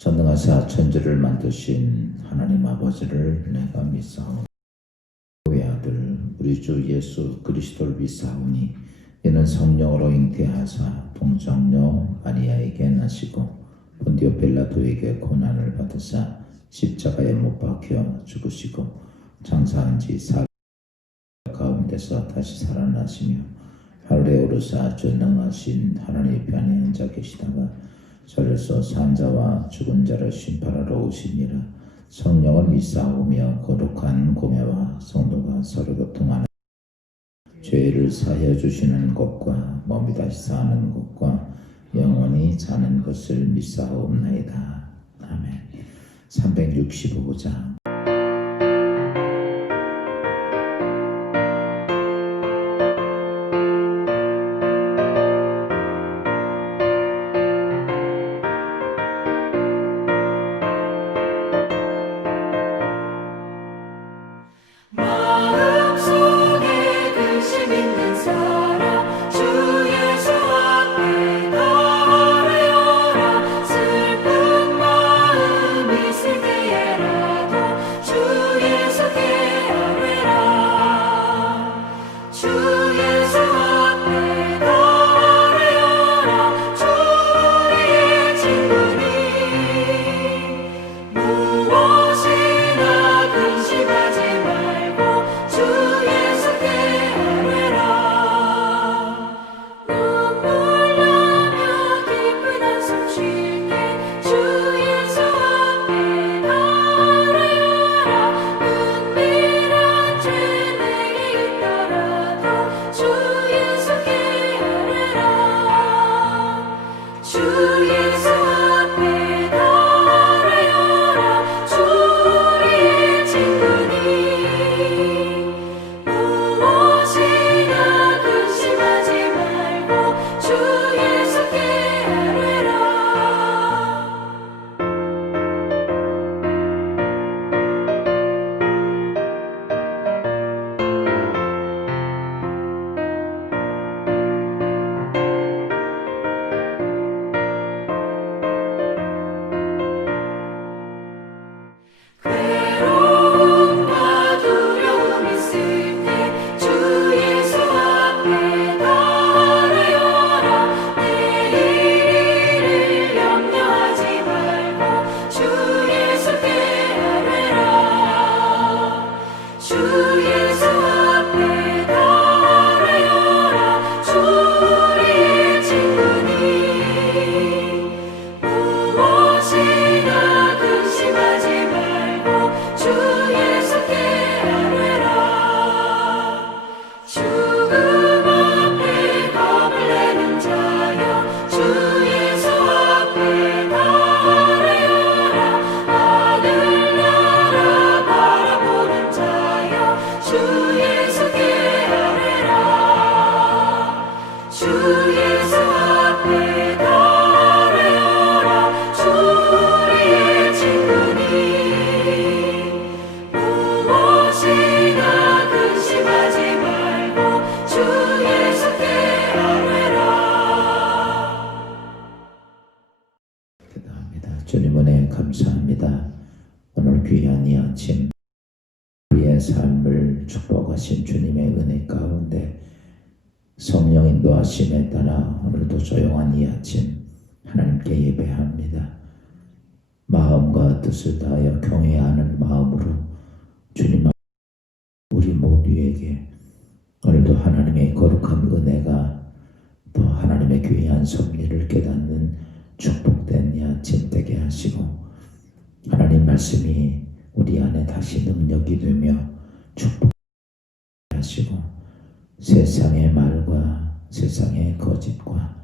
전능하사 천지를 만드신 하나님 아버지를 내가 믿사오니 그의 아들 우리 주 예수 그리스도를 믿사오니 이는 성령으로 잉태하사 동정녀 마리아에게 나시고 본디오 빌라도에게 고난을 받으사 십자가에 못 박혀 죽으시고 장사한 지 4일 가운데서 다시 살아나시며 하늘에 오르사 전능하신 하나님의 편에 앉아 계시다가 저리서 산자와 죽은 자를 심판하러 오시니라. 성령을 믿사오며 거룩한 공예와 성도가 서로 교통하는 죄를 사하여 주시는 것과 몸이 다시 사는 것과 영원히 사는 것을 믿사옵나이다. 아멘. 365장 주님 은혜 감사합니다. 오늘 귀한 이 아침 우리의 삶을 축복하신 주님의 은혜 가운데 성령 인도하심에 따라 오늘도 조용한 이 아침 하나님께 예배합니다. 마음과 뜻을 다하여 경외하는 마음으로 주님 앞에 우리 모두에게 오늘도 하나님의 거룩한 은혜가 또 하나님의 귀한 섭리를 깨닫는 축복된 이 아침 되게 하시고 하나님 말씀이 우리 안에 다시 능력이 되며 축복하시고 세상의 말과 세상의 거짓과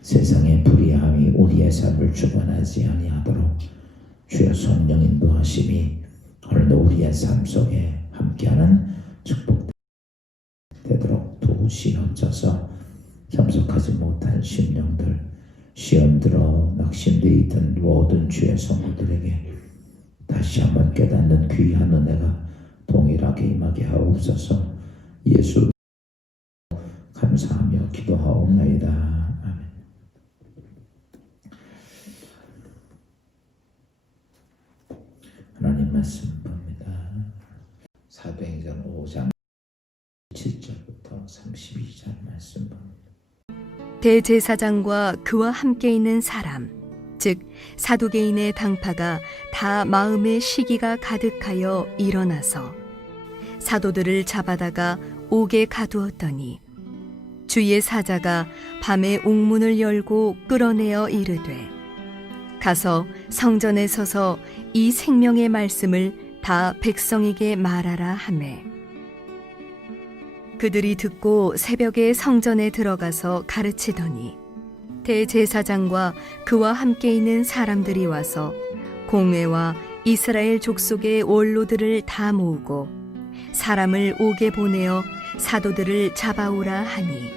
세상의 불의함이 우리의 삶을 주관하지 아니하도록 주의 성령 인도하심이 오늘도 우리의 삶 속에 함께하는 축복 되도록 도우시옵소서. 참석하지 못한 심령들 시험 들어 낙심되어 있던 모든 주의 성도들에게 다시 한번 깨닫는 귀한 은혜가 동일하게 임하게 하옵소서. 예수 감사하며 기도하옵나이다. 아멘. 말씀 봅니다. 사도행전 5장 7절부터 32절 말씀 봅니다. 대제사장과 그와 함께 있는 사람, 즉 사두개인의 당파가 다 마음의 시기가 가득하여 일어나서 사도들을 잡아다가 옥에 가두었더니 주의 사자가 밤에 옥문을 열고 끌어내어 이르되 가서 성전에 서서 이 생명의 말씀을 다 백성에게 말하라 하매 그들이 듣고 새벽에 성전에 들어가서 가르치더니 대제사장과 그와 함께 있는 사람들이 와서 공회와 이스라엘 족속의 원로들을 다 모으고 사람을 옥에 보내어 사도들을 잡아오라 하니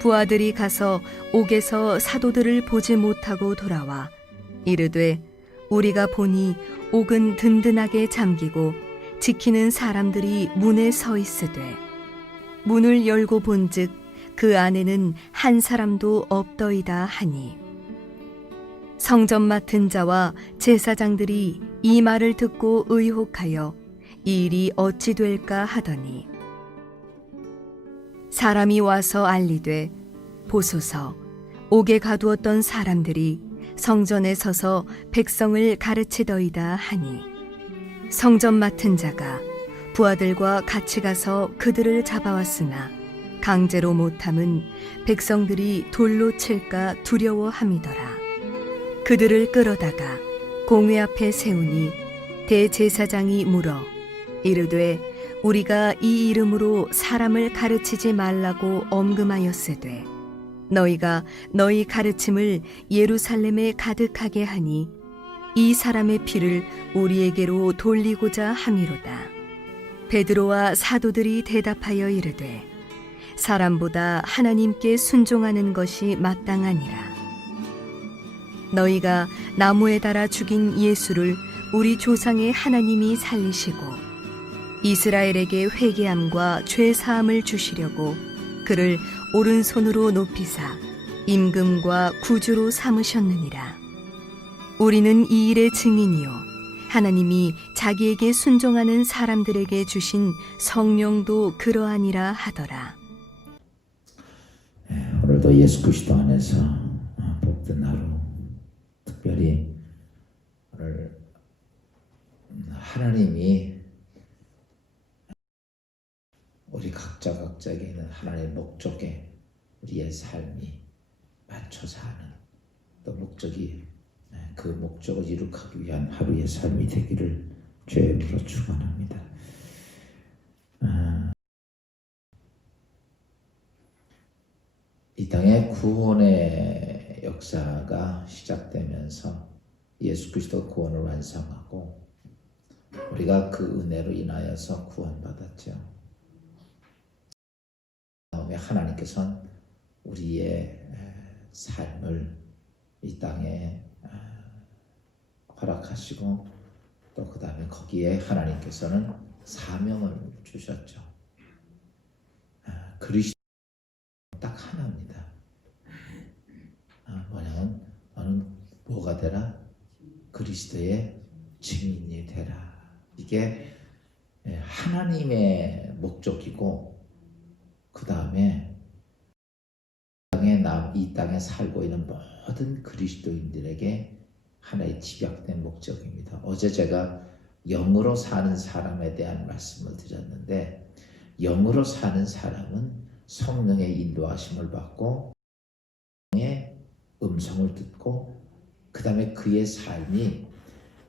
부하들이 가서 옥에서 사도들을 보지 못하고 돌아와 이르되 우리가 보니 옥은 든든하게 잠기고 지키는 사람들이 문에 서 있으되 문을 열고 본즉 그 안에는 한 사람도 없더이다 하니 성전 맡은 자와 제사장들이 이 말을 듣고 의혹하여 이 일이 어찌 될까 하더니 사람이 와서 알리되 보소서 옥에 가두었던 사람들이 성전에 서서 백성을 가르치더이다 하니 성전 맡은 자가 부하들과 같이 가서 그들을 잡아왔으나 강제로 못함은 백성들이 돌로 칠까 두려워함이더라. 그들을 끌어다가 공회 앞에 세우니 대제사장이 물어 이르되 우리가 이 이름으로 사람을 가르치지 말라고 엄금하였으되 너희가 너희 가르침을 예루살렘에 가득하게 하니 이 사람의 피를 우리에게로 돌리고자 함이로다. 베드로와 사도들이 대답하여 이르되 사람보다 하나님께 순종하는 것이 마땅하니라. 너희가 나무에 달아 죽인 예수를 우리 조상의 하나님이 살리시고 이스라엘에게 회개함과 죄 사함을 주시려고 그를 오른손으로 높이사 임금과 구주로 삼으셨느니라. 우리는 이 일의 증인이요 하나님이 자기에게 순종하는 사람들에게 주신 성령도 그러하니라 하더라. 오늘도 예수 그리스도 안에서 복된 하루, 특별히 오늘 하나님이 우리 각자에게 있는 하나님의 목적에 우리의 삶이 맞춰 사는 또 목적이 그 목적을 이룩하기 위한 하루의 삶이 되기를 주님으로 축원합니다. 이 땅의 구원의 역사가 시작되면서 예수 그리스도 구원을 완성하고 우리가 그 은혜로 인하여서 구원받았죠. 다음에 하나님께서는 우리의 삶을 이 땅에 허락하시고 또 그 다음에 거기에 하나님께서는 사명을 주셨죠. 그리스도 딱 하나입니다. 뭐냐면 너는 뭐가 되라? 그리스도의 증인이 되라. 이게 하나님의 목적이고 그 다음에 이 땅에 살고 있는 모든 그리스도인들에게 하나의 집약된 목적입니다. 어제 제가 영으로 사는 사람에 대한 말씀을 드렸는데 영으로 사는 사람은 성령의 인도하심을 받고 성령의 음성을 듣고 그 다음에 그의 삶이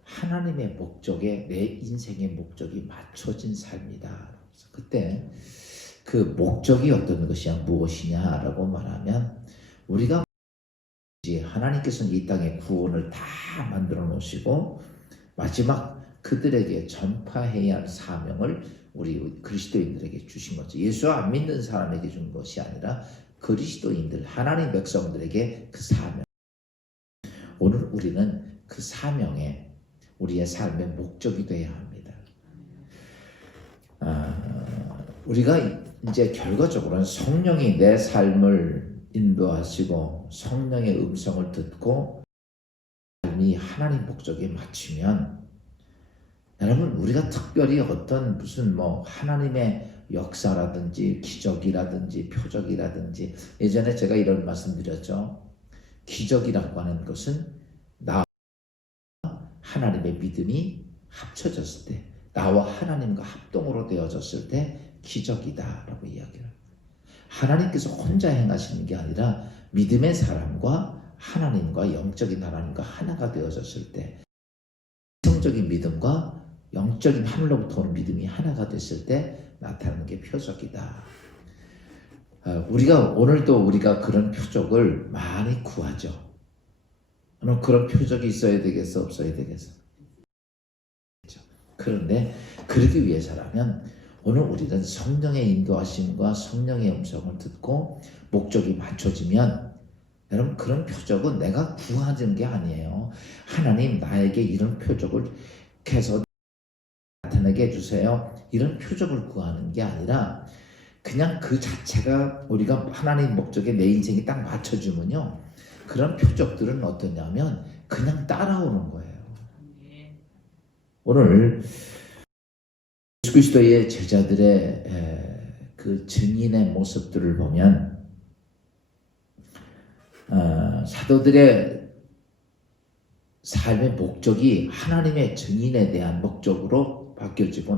하나님의 목적에 내 인생의 목적이 맞춰진 삶이다. 그래서 그때 그 목적이 어떤 것이냐 무엇이냐라고 말하면 우리가 하나님께서는 이 땅에 구원을 다 만들어 놓으시고 마지막 그들에게 전파해야 할 사명을 우리 그리스도인들에게 주신 거죠. 예수 안 믿는 사람에게 준 것이 아니라 그리스도인들 하나님 백성들에게 그 사명. 오늘 우리는 그 사명에 우리의 삶의 목적이 되어야 합니다. 우리가 이제 결과적으로는 성령이 내 삶을 인도하시고 성령의 음성을 듣고 삶이 하나님 목적에 맞추면 여러분, 우리가 특별히 어떤 무슨 하나님의 역사라든지 기적이라든지 표적이라든지, 예전에 제가 이런 말씀 드렸죠. 기적이라고 하는 것은 나 하나님의 믿음이 합쳐졌을 때, 나와 하나님과 합동으로 되어졌을 때 기적이다라고 이야기를 합니다. 하나님께서 혼자 행하시는 게 아니라 믿음의 사람과 하나님과 영적인 하나님과 하나가 되어졌을 때, 성적인 믿음과 영적인 하늘로부터 온 믿음이 하나가 됐을 때 나타나는 게 표적이다. 오늘도 우리가 그런 표적을 많이 구하죠. 그런 표적이 있어야 되겠어, 없어야 되겠어? 그런데 그러기 위해서라면 오늘 우리는 성령의 인도하심과 성령의 음성을 듣고 목적이 맞춰지면, 여러분, 그런 표적은 내가 구하는 게 아니에요. 하나님, 나에게 이런 표적을 해서 나타나게 해주세요. 이런 표적을 구하는 게 아니라 그냥 그 자체가 우리가 하나님 목적에 내 인생이 딱 맞춰주면요, 그런 표적들은 어떠냐면 그냥 따라오는 거예요. 오늘 예수 그리스도의 제자들의 그 증인의 모습들을 보면, 사도들의 삶의 목적이 하나님의 증인에 대한 목적으로 바뀌어지고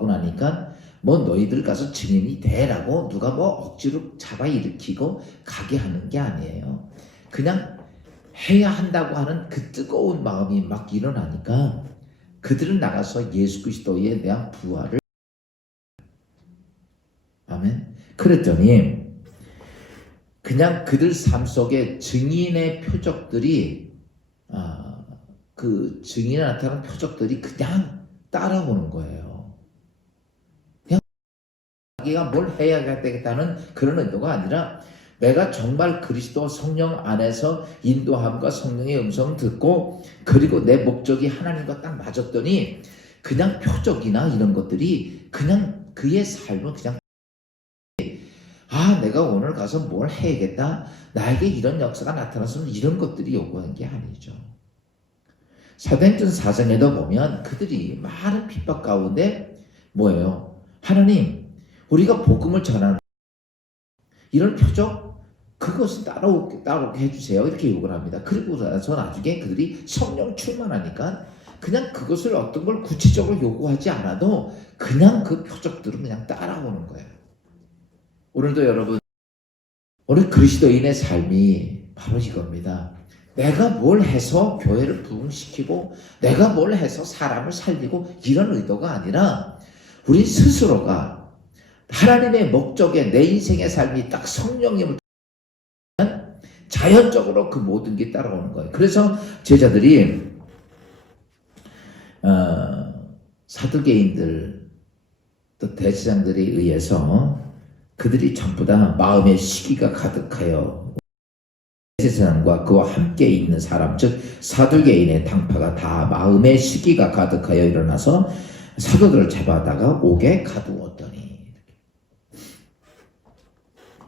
나니까 너희들 가서 증인이 되라고 누가 억지로 잡아 일으키고 가게 하는 게 아니에요. 그냥 해야 한다고 하는 그 뜨거운 마음이 막 일어나니까 그들은 나가서 예수 그리스도에 대한 부활을, 아멘. 그랬더니 그냥 그들 삶 속에 증인의 표적들이, 그 증인에 나타나는 표적들이 그냥 따라오는 거예요. 그냥 자기가 뭘 해야 되겠다는 그런 의도가 아니라, 내가 정말 그리스도 성령 안에서 인도함과 성령의 음성 듣고, 그리고 내 목적이 하나님과 딱 맞았더니 그냥 표적이나 이런 것들이 그냥 그의 삶을 그냥, 내가 오늘 가서 뭘 해야겠다, 나에게 이런 역사가 나타났으면, 이런 것들이 요구하는 게 아니죠. 사도행전 4장에도 보면 그들이 많은 핍박 가운데 뭐예요? 하나님, 우리가 복음을 전하는 이런 표적, 그것은 따라오게 해주세요. 이렇게 요구를 합니다. 그리고 나서 나중에 그들이 성령 충만하니까 그냥 그것을 어떤 걸 구체적으로 요구하지 않아도 그냥 그 표적들은 그냥 따라오는 거예요. 오늘도 여러분, 오늘 그리스도인의 삶이 바로 이겁니다. 내가 뭘 해서 교회를 부흥시키고 내가 뭘 해서 사람을 살리고 이런 의도가 아니라, 우리 스스로가 하나님의 목적에 내 인생의 삶이 딱 성령님을 자연적으로 그 모든 게 따라오는 거예요. 그래서 제자들이 사두개인들 또 대제사장들에 의해서 그들이 전부 다 마음의 시기가 가득하여 대제사장과 그와 함께 있는 사람, 즉 사두개인의 당파가 다 마음의 시기가 가득하여 일어나서 사도들을 잡아다가 옥에 가두었더니,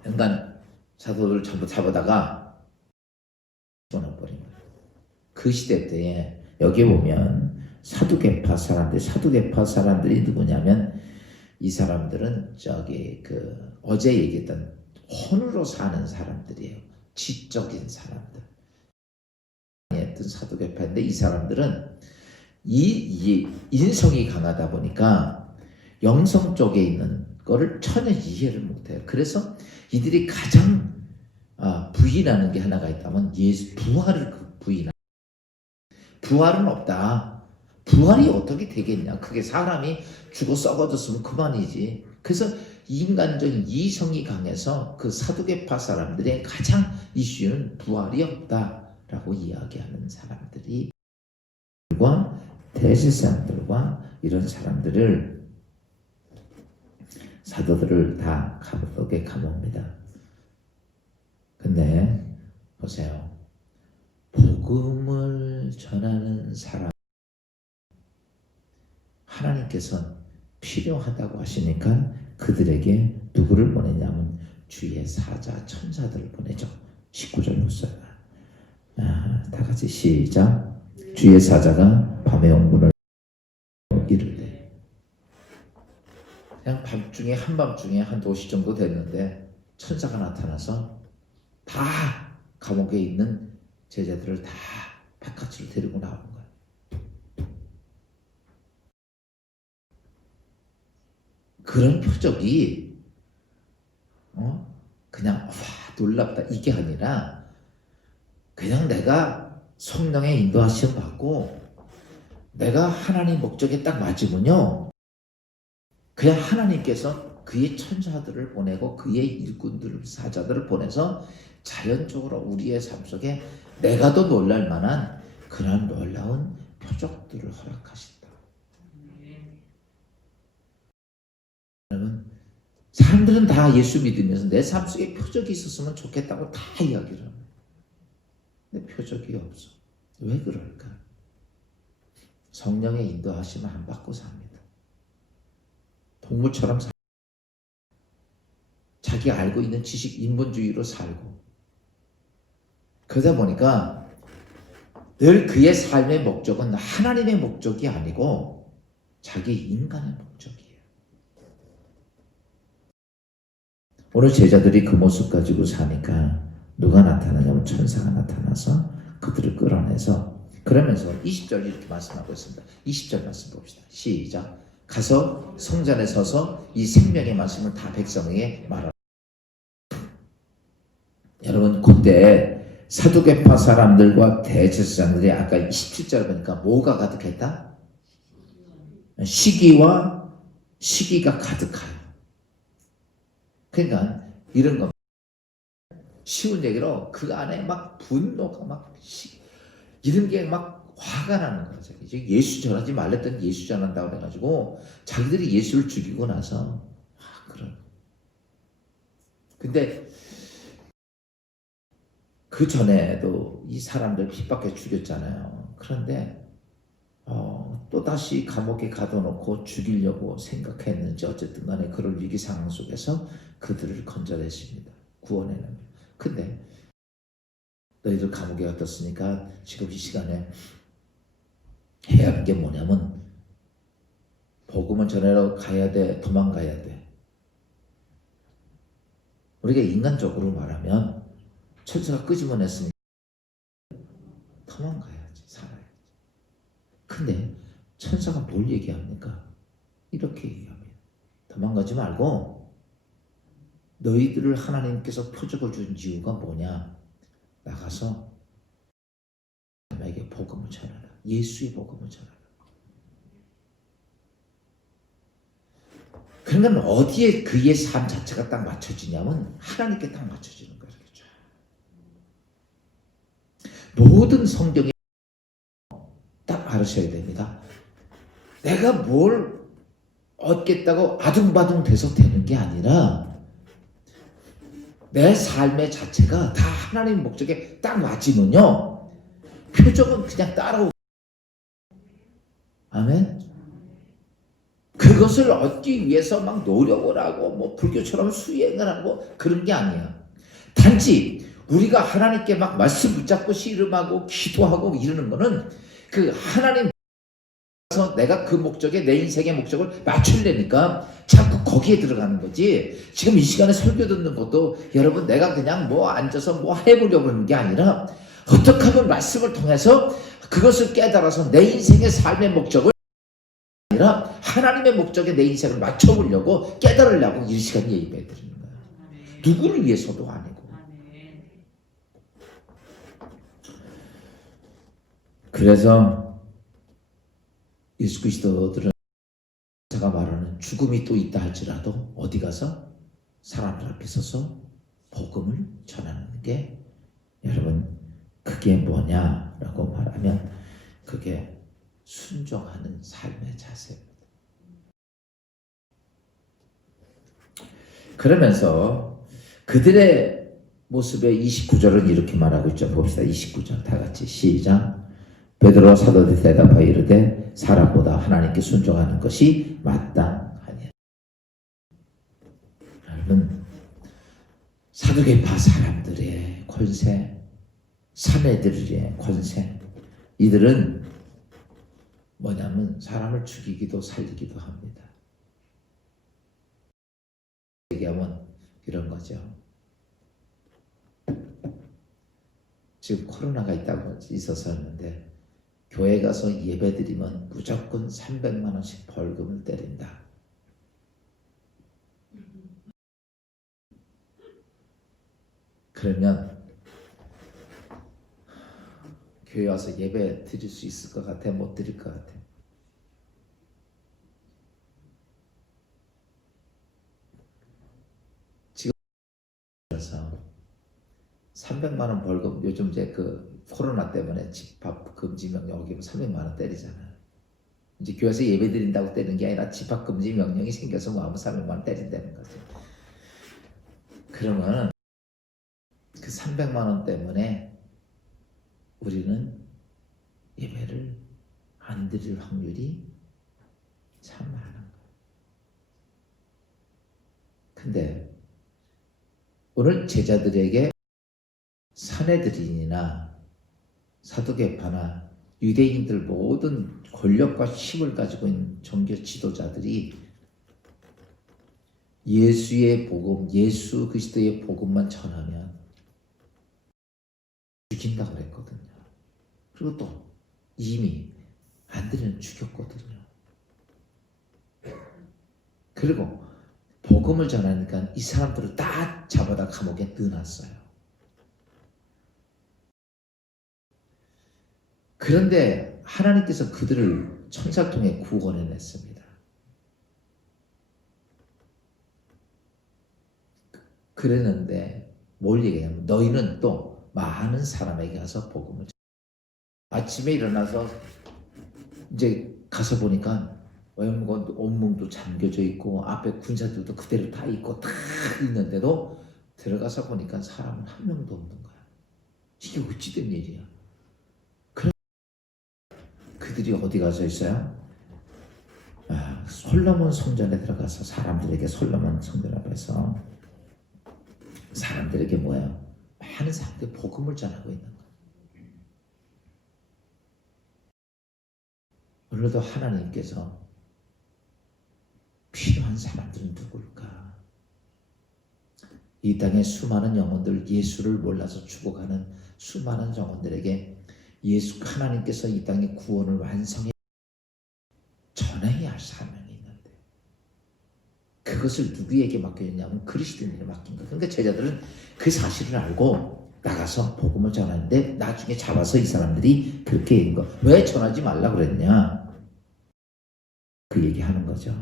그러니까 사도들을 전부 잡아다가 집어넣어버린 거예요. 그 시대 때에 여기 보면 사두개파 사람들이 누구냐면, 이 사람들은 어제 얘기했던 혼으로 사는 사람들이에요. 지적인 사람들. 했던 사두개파인데, 이 사람들은 이 인성이 강하다 보니까 영성 쪽에 있는 거를 전혀 이해를 못해요. 그래서 이들이 가장 부인하는 게 하나가 있다면, 부활을 부인하는. 부활은 없다. 부활이 어떻게 되겠냐. 그게 사람이 죽어 썩어졌으면 그만이지. 그래서 인간적인 이성이 강해서 그 사두개파 사람들의 가장 이슈는 부활이 없다라고 이야기하는 사람들이, 대제사장들과 이런 사람들을, 사도들을 다 감옥에 감옵니다. 근데 보세요. 복음을 전하는 사람, 하나님께서는 필요하다고 하시니까 그들에게 누구를 보내냐면 주의 사자 천사들을 보내죠. 19절 보세요. 다 같이 시작. 주의 사자가 밤에 온 문을 이르되. 그냥 밤중에 한밤중에 한 2시 정도 됐는데 천사가 나타나서 다 감옥에 있는 제자들을 다 바깥으로 데리고 나오는 거예요. 그런 표적이 그냥 와 놀랍다 이게 아니라 그냥 내가 성령의 인도하심 받고 내가 하나님 목적에 딱 맞으면요 그냥 하나님께서 그의 천사들을 보내고 그의 일꾼들을 사자들을 보내서 자연적으로 우리의 삶 속에 내가 더 놀랄 만한 그런 놀라운 표적들을 허락하신다. 여러분 사람들은 다 예수 믿으면서 내 삶 속에 표적이 있었으면 좋겠다고 다 이야기를 합니다. 근데 표적이 없어. 왜 그럴까? 성령의 인도하심을 안 받고 삽니다. 동물처럼 자기 알고 있는 지식 인본주의로 살고 그러다 보니까 늘 그의 삶의 목적은 하나님의 목적이 아니고 자기 인간의 목적이에요. 오늘 제자들이 그 모습 가지고 사니까 누가 나타나냐면 천사가 나타나서 그들을 끌어내서 그러면서 20절 이렇게 말씀하고 있습니다. 20절 말씀 봅시다. 시작. 가서 성전에 서서 이 생명의 말씀을 다 백성에게 말하라. 여러분 그때 사두개파 사람들과 대제사장들이 아까 27절 보니까 뭐가 가득했다? 시기가 가득해요. 그러니까 이런 거 쉬운 얘기로 그 안에 막 분노가 막 이런 게 막 화가 나는 거죠. 예수 전하지 말랬더니 예수 전한다고 해가지고 자기들이 예수를 죽이고 나서 그런. 근데 그 전에도 이 사람들 핍박해 죽였잖아요. 그런데 또 다시 감옥에 가둬놓고 죽이려고 생각했는지 어쨌든 간에 그런 위기 상황 속에서 그들을 건져냈습니다. 구원해냅니다. 근데 너희들 감옥에 갔었으니까 지금 이 시간에 해야 하는 게 뭐냐면 복음을 전하러 가야 돼, 도망가야 돼. 우리가 인간적으로 말하면 천사가 끄집어냈으니까 도망가야지, 살아야지. 근데 천사가 뭘 얘기합니까? 이렇게 얘기합니다. 도망가지 말고 너희들을 하나님께서 표적을 준 이유가 뭐냐? 나가서 사람에게 복음을 전하라. 예수의 복음을 전하라. 그러면 어디에 그의 삶 자체가 딱 맞춰지냐면 하나님께 딱 맞춰지는 거예요. 모든 성경에 딱 알으셔야 됩니다. 내가 뭘 얻겠다고 아둥바둥 돼서 되는 게 아니라 내 삶의 자체가 다 하나님 목적에 딱 맞으면요 표적은 그냥 따라오고 아멘. 그것을 얻기 위해서 막 노력을 하고 뭐 불교처럼 수행을 하고 그런 게 아니야. 단지 우리가 하나님께 막 말씀 붙잡고 씨름하고 기도하고 이러는 거는 그 하나님 서 내가 그 목적에 내 인생의 목적을 맞추려니까 자꾸 거기에 들어가는 거지. 지금 이 시간에 설교 듣는 것도 여러분 내가 그냥 뭐 앉아서 뭐 해보려고 하는 게 아니라 어떻게 하면 말씀을 통해서 그것을 깨달아서 내 인생의 삶의 목적을 아니라 하나님의 목적에 내 인생을 맞춰보려고 깨달으려고 이 시간 예배해 드리는 거예요. 누구를 위해서도 아니고. 그래서 예수 그리스도들은 제가 말하는 죽음이 또 있다 할지라도 어디 가서 사람들 앞에 서서 복음을 전하는 게 여러분 그게 뭐냐라고 말하면 그게 순종하는 삶의 자세입니다. 그러면서 그들의 모습의 29절은 이렇게 말하고 있죠. 봅시다. 29절 다 같이 시작. 베드로 사도들이 대답하여 이르되 사람보다 하나님께 순종하는 것이 마땅하니라. 여러분 사두개파 사람들의 권세, 사내들의 권세, 이들은 뭐냐면 사람을 죽이기도 살리기도 합니다. 얘기하면 이런 거죠. 지금 코로나가 있었었는데 교회 가서 예배 드리면 무조건 300만 원씩 벌금을 때린다. 그러면 교회 와서 예배 드릴 수 있을 것 같아? 못 드릴 것 같아? 지금 그래서 300만 원 벌금, 요즘 이제 그 코로나 때문에 집합 금지 명령 어기면 300만 원 때리잖아요. 이제 교회에서 예배 드린다고 때리는 게 아니라 집합 금지 명령이 생겨서 뭐 아무 300만 원 때린다는 거죠. 그러면 그 300만 원 때문에 우리는 예배를 안 드릴 확률이 참 많은 거예요. 근데 오늘 제자들에게 사내들인이나 사두개파나 유대인들 모든 권력과 힘을 가지고 있는 종교 지도자들이 예수의 복음, 예수 그리스도의 복음만 전하면 죽인다고 그랬거든요. 그리고 또 이미 안 들으면 죽였거든요. 그리고 복음을 전하니까 이 사람들을 다 잡아다 감옥에 넣어놨어요. 그런데 하나님께서 그들을 천사를 통해 구원해냈습니다. 그랬는데 뭘 얘기하냐면 너희는 또 많은 사람에게 가서 복음을 아침에 일어나서 이제 가서 보니까 온몸도 잠겨져 있고 앞에 군사들도 그대로 다 있고 다 있는데도 들어가서 보니까 사람은 한 명도 없는 거야. 이게 어찌된 일이야. 그들이 어디 가서 있어요? 솔로몬 성전에 들어가서 사람들에게 솔로몬 성전 앞에서 사람들에게 뭐예요? 많은 사람들이 복음을 전하고 있는 거예요. 오늘도 하나님께서 필요한 사람들은 누굴까? 이 땅의 수많은 영혼들, 예수를 몰라서 죽어가는 수많은 영혼들에게 예수 하나님께서 이 땅의 구원을 완성해 전해야 할 사명이 있는데 그것을 누구에게 맡겼냐면 그리스도인에게 맡긴 거예요. 그러니까 제자들은 그 사실을 알고 나가서 복음을 전하는데 나중에 잡아서 이 사람들이 그렇게 얘기한 거. 왜 전하지 말라 그랬냐? 그 얘기하는 거죠.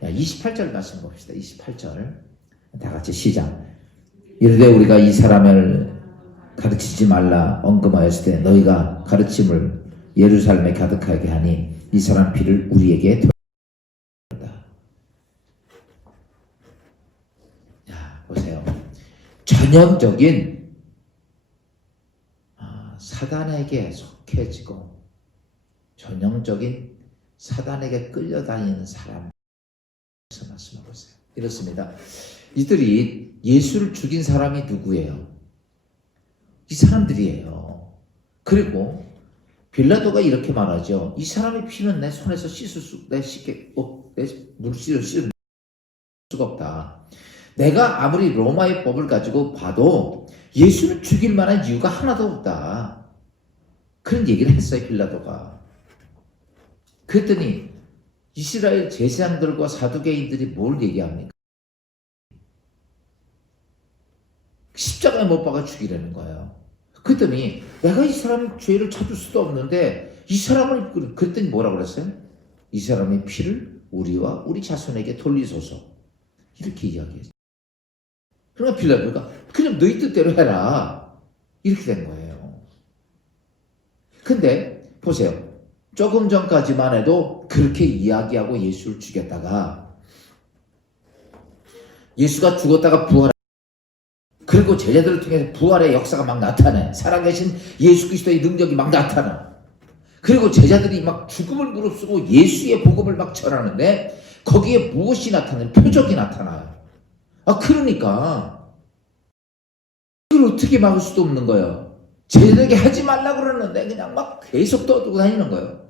28절 말씀 봅시다. 28절 다 같이 시작. 이르되 우리가 이 사람을 가르치지 말라 언금하였을 때 너희가 가르침을 예루살렘에 가득하게 하니 이 사람 피를 우리에게 돌린다. 자 보세요. 전형적인 사단에게 속해지고 전형적인 사단에게 끌려다니는 사람 말씀해 보세요. 이렇습니다. 이들이 예수를 죽인 사람이 누구예요? 이 사람들이에요. 그리고 빌라도가 이렇게 말하죠. 이 사람의 피는 내 손에서 물씨를 씻을 수가 없다. 내가 아무리 로마의 법을 가지고 봐도 예수를 죽일 만한 이유가 하나도 없다. 그런 얘기를 했어요. 빌라도가. 그랬더니 이스라엘 제사장들과 사두개인들이 뭘 얘기합니까? 십자가에 못 박아 죽이라는 거예요. 그랬더니 내가 이 사람 죄를 찾을 수도 없는데 이 사람을 그랬더니 뭐라고 그랬어요? 이 사람의 피를 우리와 우리 자손에게 돌리소서 이렇게 이야기했어요. 그러니까 빌라도가 그냥 너희 뜻대로 해라 이렇게 된 거예요. 근데 보세요. 조금 전까지만 해도 그렇게 이야기하고 예수를 죽였다가 예수가 죽었다가 부활 그리고 제자들을 통해서 부활의 역사가 막 나타나. 살아계신 예수 그리스도의 능력이 막 나타나. 그리고 제자들이 막 죽음을 무릅쓰고 예수의 복음을 막 전하는데 거기에 무엇이 나타나요? 표적이 나타나요. 그러니까 이걸 어떻게 막을 수도 없는 거예요. 제자들에게 하지 말라고 그러는데 그냥 막 계속 떠들고 다니는 거예요.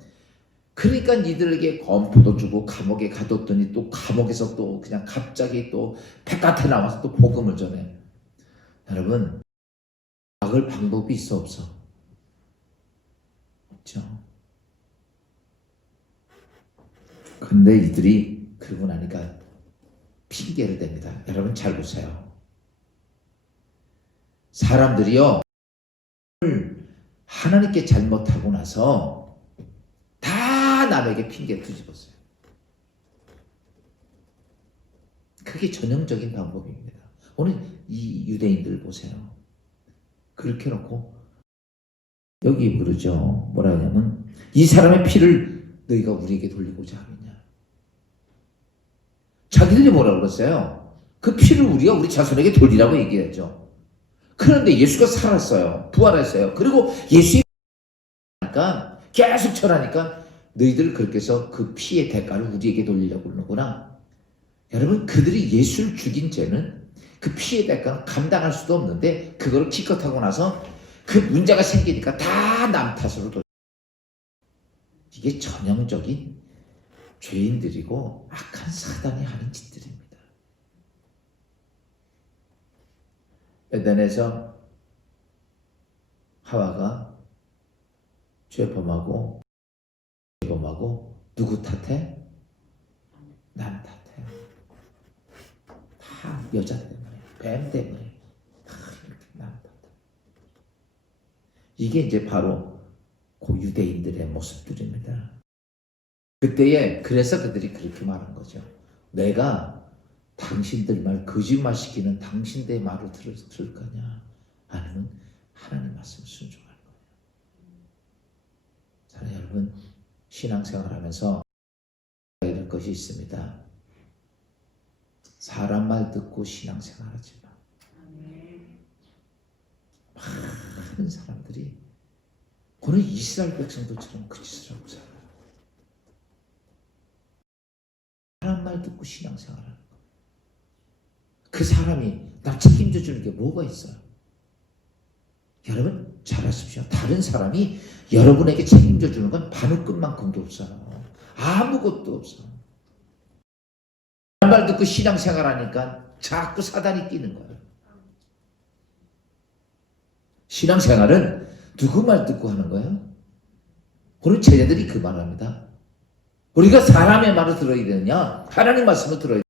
그러니까 이들에게 검포도 주고 감옥에 가뒀더니 또 감옥에서 또 그냥 갑자기 또 바깥에 나와서 또 복음을 전해. 여러분, 막을 방법이 있어 없어? 없죠. 근데 이들이 그러고 나니까 핑계를 댑니다. 여러분 잘 보세요. 사람들이요, 하나님께 잘못하고 나서 다 남에게 핑계 뒤집었어요. 그게 전형적인 방법입니다. 오늘 이 유대인들 보세요. 그렇게 놓고 여기 그러죠. 뭐라 하냐면 이 사람의 피를 너희가 우리에게 돌리고자 하느냐. 자기들이 뭐라고 그랬어요? 그 피를 우리가 우리 자손에게 돌리라고 얘기했죠. 그런데 예수가 살았어요. 부활했어요. 그리고 예수의 피니까 계속 절하니까 너희들 그렇게 해서 그 피의 대가를 우리에게 돌리려고 그러는구나. 여러분, 그들이 예수를 죽인 죄는 그 피의 대가는 감당할 수도 없는데 그걸 기껏 하고 나서 그 문제가 생기니까 다 남 탓으로 돌려. 이게 전형적인 죄인들이고 악한 사단이 하는 짓들입니다. 에덴에서 하와가 죄범하고 누구 탓해? 남 탓해. 다 여자 때문에, 뱀 때문에 다 이렇게 남 탓해. 이게 이제 바로 그 유대인들의 모습들입니다. 그때에 그래서 그들이 그렇게 말한 거죠. 내가 당신들 말 거짓말 시키는 당신들의 말을 들을 거냐, 아니면 하나님 말씀 순종할 거냐. 사랑하는 여러분, 신앙생활하면서 이럴 것이 있습니다. 사람 말 듣고 신앙생활하지 마. 많은 사람들이 오늘 이스라엘 백성들처럼 그 짓을 하고 살아요. 사람 말 듣고 신앙생활하는 거. 그 사람이 나 책임져 주는 게 뭐가 있어요? 여러분 잘 아십시오. 다른 사람이 여러분에게 책임져 주는 건 바늘끝만큼도 없어요. 아무것도 없어. 말 듣고 신앙생활하니까 자꾸 사단이 끼는 거예요. 신앙생활은 누구 말 듣고 하는 거예요? 오늘 제자들이 그 말합니다. 우리가 사람의 말을 들어야 되느냐? 하나님 말씀을 들어야 되느냐?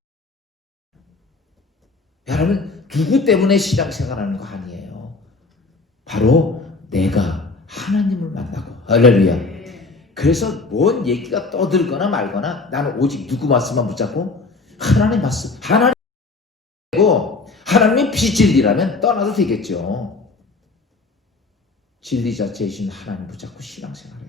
여러분 누구 때문에 신앙생활하는 거 아니에요. 바로 내가 하나님을 만나고. 할렐루야. 그래서 뭔 얘기가 떠들거나 말거나 나는 오직 누구 말씀만 붙잡고 하나님 말씀, 하나님이고 하나님의 비진리라면 떠나도 되겠죠. 진리 자체이신 하나님 붙잡고 신앙생활.